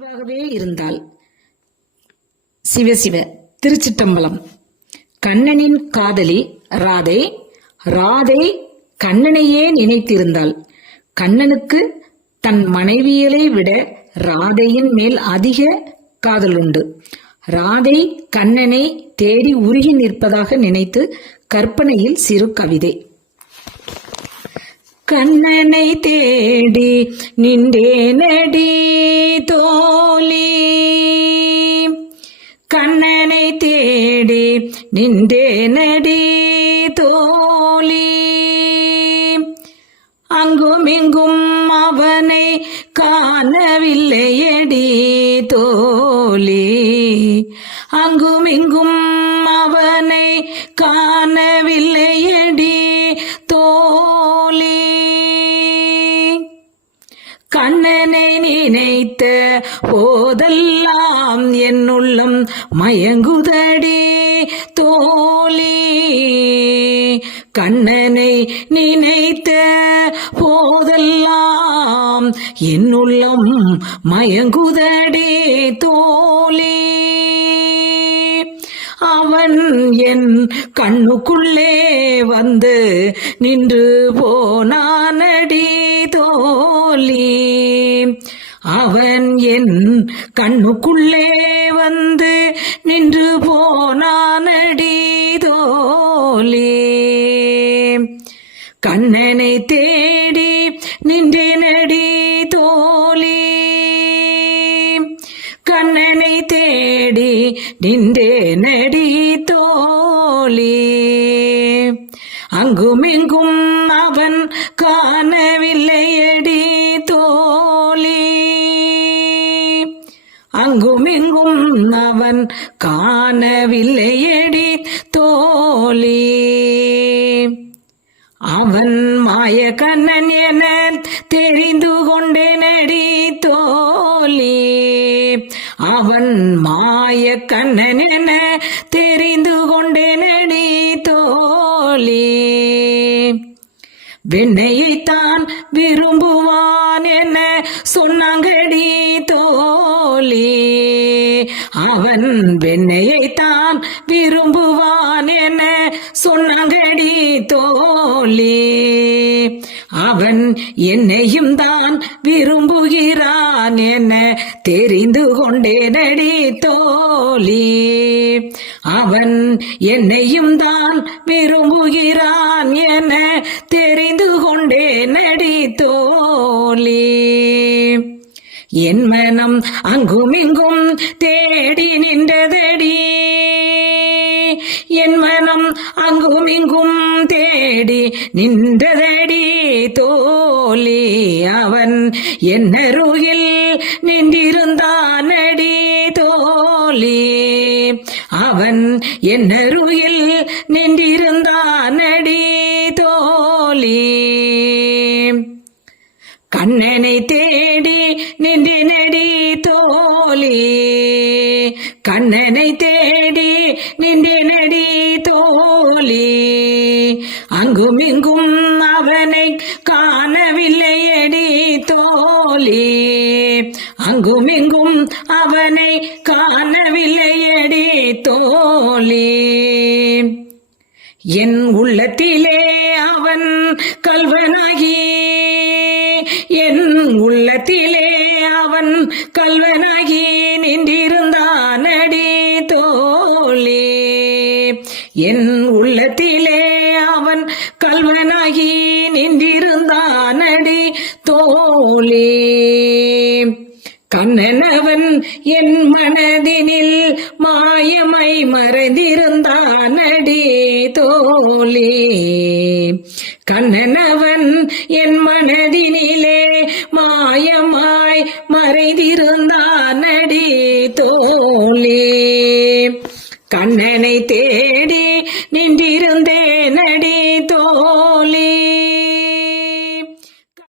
தெளிவாகவே இருந்தாள் சிவசிவ திருச்சிட்டம்பலம். கண்ணனின் காதலி ராதை ராதை கண்ணனையே நினைத்திருந்தாள். கண்ணனுக்கு தன் மனைவியலை விட ராதையின் மேல் அதிக காதலுண்டு. ராதை கண்ணனை தேடி உருகி நிற்பதாக நினைத்து கற்பனையில் சிறு கவிதை. கண்ணனை தேடி நின்றேனடி நின்றே நடி தோழி. அங்கும் இங்கும் அவனை காணவில்லையடி தோழி. அங்கும் இங்கும் அவனை காணவில்லையடி தோழி. கண்ணனை நினைத்த போதெல்லாம் உள்ளம் மயங்குதடி தோழி. கண்ணனை நினைத்த போதெல்லாம் என்னுள்ளம் மயங்குதடே மயங்குதடி தோழி. அவன் என் கண்ணுக்குள்ளே வந்து நின்று போனானடி தோழி. அவன் என் கண்ணுக்குள்ளே வந்து நின்று போனானடி தோழி. கண்ணனை தேடி நின்றேனடி தோழி. கண்ணனை தேடி நின்றேனடி தோழி. அங்குமெங்கும் அவன் கா காணவில்லையடி தோழி. அவன் மாய கண்ணன் என தெரிந்து கொண்டேனடி தோழி. அவன் மாய கண்ணன் என தெரிந்து கொண்டேனடி தோழி. வெண்ணையைத்தான் விரும்புவான் விரும்புவான் என சொன்னாங்கடி தோழி. அவன் என்னையும் தான் விரும்புகிறான் என தெரிந்து கொண்டேனடி தோழி. அவன் என்னையும் தான் விரும்புகிறான் என தெரிந்து கொண்டேனடி தோழி. என் மனம் அங்குமிங்கும் தேடி நின்றதடி. என் அங்கும் இங்கும் தேடி நின்றதடி தோழி அவன். என்னருகில் நின்றிருந்தானடி தோழி அவன். என்னருகில் நின்றிருந்தானடி தோழி. கண்ணனை தேடி கண்ணனை தேடி நின்றினடி தோழி. அங்குமிங்கும் அவனை காணவில்லையடி தோழி. அங்குமிங்கும் அவனை காணவில்லையடி தோழி. என் உள்ளத்திலே அவன் கல்வனாகி. என் உள்ளத்திலே அவன் கல்வனாகி. கல்வனாகி நின்றிருந்தானடி தோழி. கண்ணனவன் என் மனதினில் மாயமை மறைந்திருந்தானடி தோழி. கண்ணனவன் என் மனதினிலே மாயமாய் மறைந்திருந்தானடி தோழி. கண்ணனை தேடி நின்றிருந்தேனடி Oh.